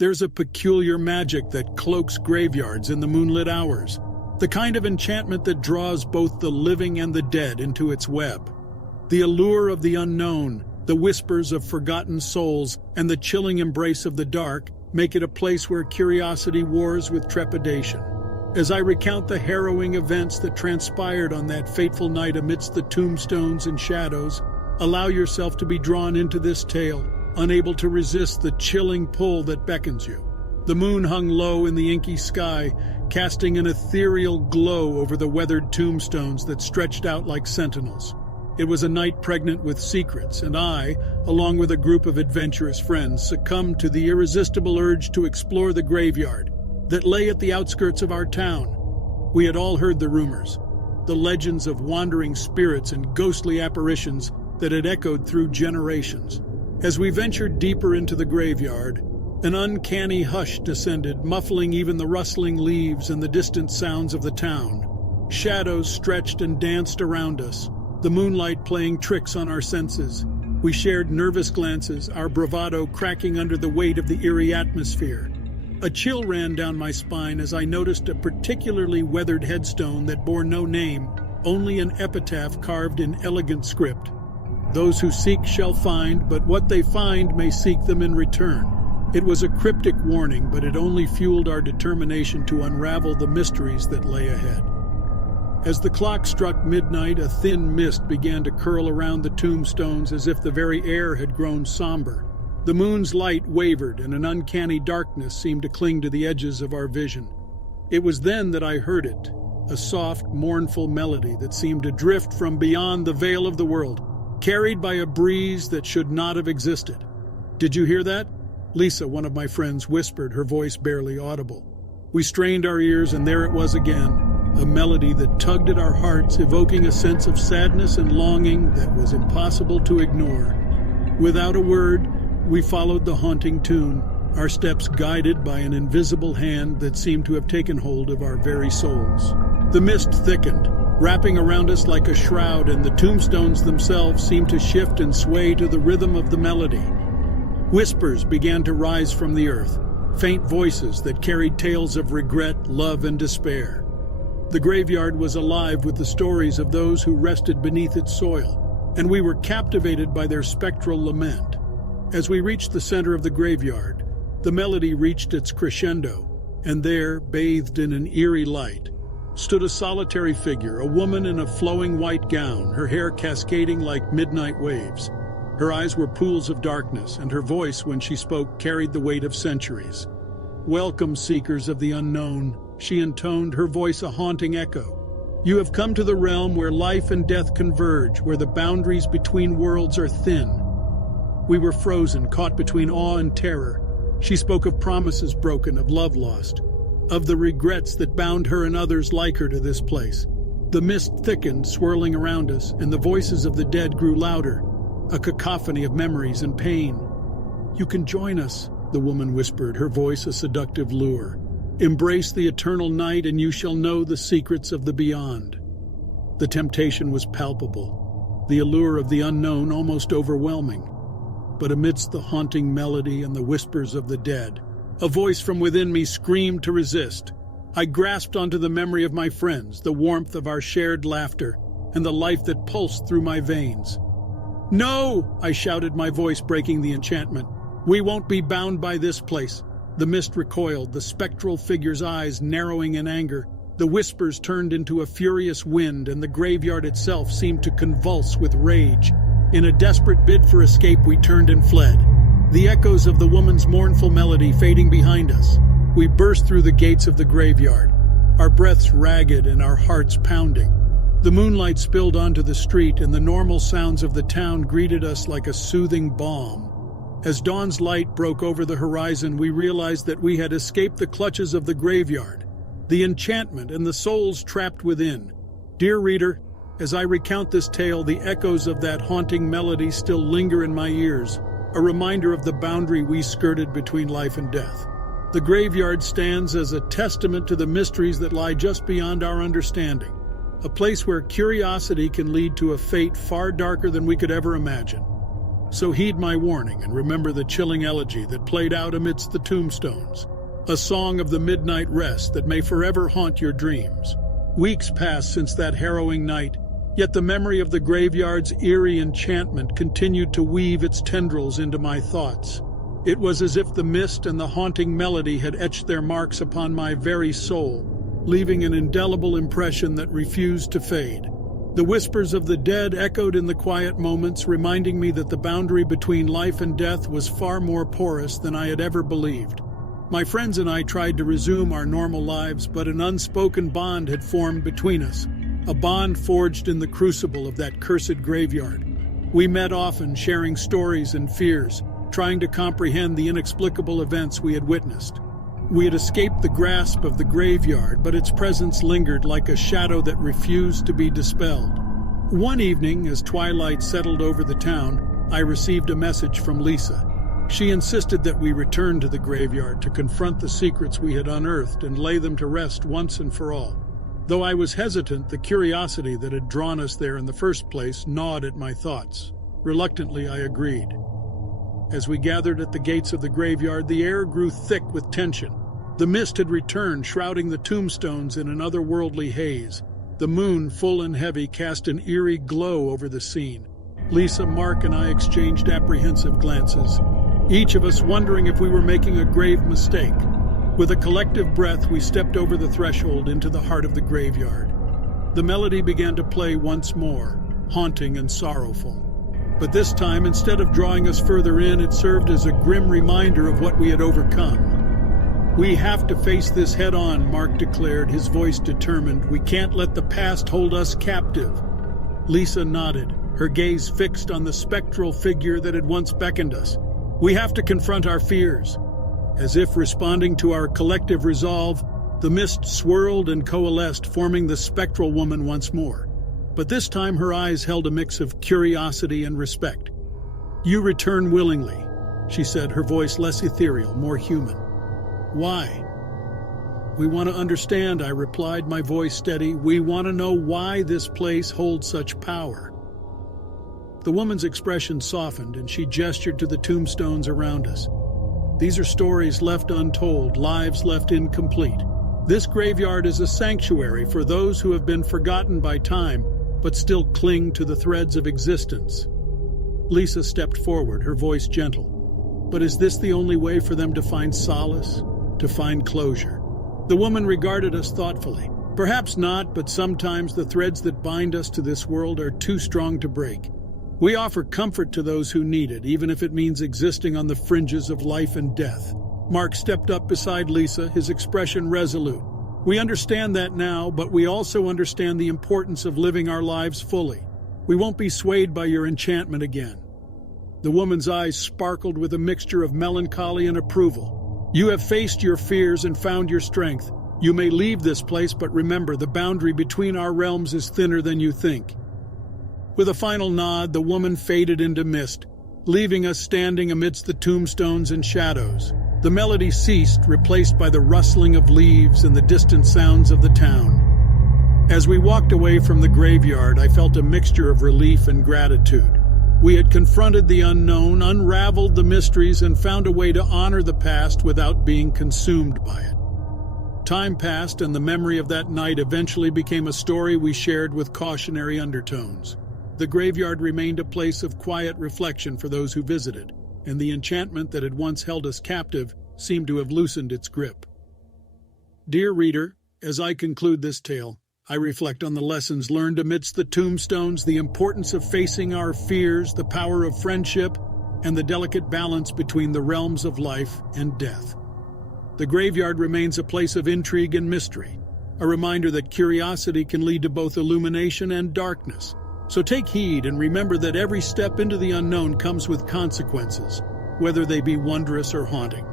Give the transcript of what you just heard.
There's a peculiar magic that cloaks graveyards in the moonlit hours, the kind of enchantment that draws both the living and the dead into its web. The allure of the unknown, the whispers of forgotten souls, and the chilling embrace of the dark make it a place where curiosity wars with trepidation. As I recount the harrowing events that transpired on that fateful night amidst the tombstones and shadows, allow yourself to be drawn into this tale, unable to resist the chilling pull that beckons you. The moon hung low in the inky sky, casting an ethereal glow over the weathered tombstones that stretched out like sentinels. It was a night pregnant with secrets, and I, along with a group of adventurous friends, succumbed to the irresistible urge to explore the graveyard that lay at the outskirts of our town. We had all heard the rumors, the legends of wandering spirits and ghostly apparitions that had echoed through generations. As we ventured deeper into the graveyard, an uncanny hush descended, muffling even the rustling leaves and the distant sounds of the town. Shadows stretched and danced around us, the moonlight playing tricks on our senses. We shared nervous glances, our bravado cracking under the weight of the eerie atmosphere. A chill ran down my spine as I noticed a particularly weathered headstone that bore no name, only an epitaph carved in elegant script. "Those who seek shall find, but what they find may seek them in return." It was a cryptic warning, but it only fueled our determination to unravel the mysteries that lay ahead. As the clock struck midnight, a thin mist began to curl around the tombstones as if the very air had grown somber. The moon's light wavered, and an uncanny darkness seemed to cling to the edges of our vision. It was then that I heard it, a soft, mournful melody that seemed to drift from beyond the veil of the world, carried by a breeze that should not have existed. "Did you hear that?" Lisa, one of my friends, whispered, her voice barely audible. We strained our ears, and there it was again, a melody that tugged at our hearts, evoking a sense of sadness and longing that was impossible to ignore. Without a word, we followed the haunting tune, our steps guided by an invisible hand that seemed to have taken hold of our very souls. The mist thickened, wrapping around us like a shroud, and the tombstones themselves seemed to shift and sway to the rhythm of the melody. Whispers began to rise from the earth, faint voices that carried tales of regret, love, and despair. The graveyard was alive with the stories of those who rested beneath its soil, and we were captivated by their spectral lament. As we reached the center of the graveyard, the melody reached its crescendo, and there, bathed in an eerie light, stood a solitary figure, a woman in a flowing white gown, her hair cascading like midnight waves. Her eyes were pools of darkness, and her voice, when she spoke, carried the weight of centuries. "Welcome, seekers of the unknown," she intoned, her voice a haunting echo. "You have come to the realm where life and death converge, where the boundaries between worlds are thin." We were frozen, caught between awe and terror. She spoke of promises broken, of love lost, of the regrets that bound her and others like her to this place. The mist thickened, swirling around us, and the voices of the dead grew louder, a cacophony of memories and pain. "You can join us," the woman whispered, her voice a seductive lure. "Embrace the eternal night, and you shall know the secrets of the beyond." The temptation was palpable, the allure of the unknown almost overwhelming. But amidst the haunting melody and the whispers of the dead, a voice from within me screamed to resist. I grasped onto the memory of my friends, the warmth of our shared laughter, and the life that pulsed through my veins. "No!" I shouted, my voice breaking the enchantment. "We won't be bound by this place." The mist recoiled, the spectral figure's eyes narrowing in anger. The whispers turned into a furious wind, and the graveyard itself seemed to convulse with rage. In a desperate bid for escape, we turned and fled, the echoes of the woman's mournful melody fading behind us. We burst through the gates of the graveyard, our breaths ragged and our hearts pounding. The moonlight spilled onto the street, and the normal sounds of the town greeted us like a soothing balm. As dawn's light broke over the horizon, we realized that we had escaped the clutches of the graveyard, the enchantment, and the souls trapped within. Dear reader, as I recount this tale, the echoes of that haunting melody still linger in my ears, a reminder of the boundary we skirted between life and death. The graveyard stands as a testament to the mysteries that lie just beyond our understanding, a place where curiosity can lead to a fate far darker than we could ever imagine. So heed my warning and remember the chilling elegy that played out amidst the tombstones, a song of the midnight rest that may forever haunt your dreams. Weeks passed since that harrowing night, yet the memory of the graveyard's eerie enchantment continued to weave its tendrils into my thoughts. It was as if the mist and the haunting melody had etched their marks upon my very soul, leaving an indelible impression that refused to fade. The whispers of the dead echoed in the quiet moments, reminding me that the boundary between life and death was far more porous than I had ever believed. My friends and I tried to resume our normal lives, but an unspoken bond had formed between us, a bond forged in the crucible of that cursed graveyard. We met often, sharing stories and fears, trying to comprehend the inexplicable events we had witnessed. We had escaped the grasp of the graveyard, but its presence lingered like a shadow that refused to be dispelled. One evening, as twilight settled over the town, I received a message from Lisa. She insisted that we return to the graveyard to confront the secrets we had unearthed and lay them to rest once and for all. Though I was hesitant, the curiosity that had drawn us there in the first place gnawed at my thoughts. Reluctantly, I agreed. As we gathered at the gates of the graveyard, the air grew thick with tension. The mist had returned, shrouding the tombstones in an otherworldly haze. The moon, full and heavy, cast an eerie glow over the scene. Lisa, Mark, and I exchanged apprehensive glances, each of us wondering if we were making a grave mistake. With a collective breath, we stepped over the threshold into the heart of the graveyard. The melody began to play once more, haunting and sorrowful. But this time, instead of drawing us further in, it served as a grim reminder of what we had overcome. "We have to face this head-on," Mark declared, his voice determined. "We can't let the past hold us captive." Lisa nodded, her gaze fixed on the spectral figure that had once beckoned us. "We have to confront our fears." As if responding to our collective resolve, the mist swirled and coalesced, forming the spectral woman once more. But this time her eyes held a mix of curiosity and respect. "You return willingly," she said, her voice less ethereal, more human. "Why?" "We want to understand," I replied, my voice steady. "We want to know why this place holds such power." The woman's expression softened, and she gestured to the tombstones around us. "These are stories left untold, lives left incomplete. This graveyard is a sanctuary for those who have been forgotten by time, but still cling to the threads of existence." Lisa stepped forward, her voice gentle. "But is this the only way for them to find solace, to find closure?" The woman regarded us thoughtfully. "Perhaps not, but sometimes the threads that bind us to this world are too strong to break. We offer comfort to those who need it, even if it means existing on the fringes of life and death." Mark stepped up beside Lisa, his expression resolute. "We understand that now, but we also understand the importance of living our lives fully. We won't be swayed by your enchantment again." The woman's eyes sparkled with a mixture of melancholy and approval. "You have faced your fears and found your strength. You may leave this place, but remember, the boundary between our realms is thinner than you think." With a final nod, the woman faded into mist, leaving us standing amidst the tombstones and shadows. The melody ceased, replaced by the rustling of leaves and the distant sounds of the town. As we walked away from the graveyard, I felt a mixture of relief and gratitude. We had confronted the unknown, unraveled the mysteries, and found a way to honor the past without being consumed by it. Time passed, and the memory of that night eventually became a story we shared with cautionary undertones. The graveyard remained a place of quiet reflection for those who visited, and the enchantment that had once held us captive seemed to have loosened its grip. Dear reader, as I conclude this tale, I reflect on the lessons learned amidst the tombstones, the importance of facing our fears, the power of friendship, and the delicate balance between the realms of life and death. The graveyard remains a place of intrigue and mystery, a reminder that curiosity can lead to both illumination and darkness. So take heed and remember that every step into the unknown comes with consequences, whether they be wondrous or haunting.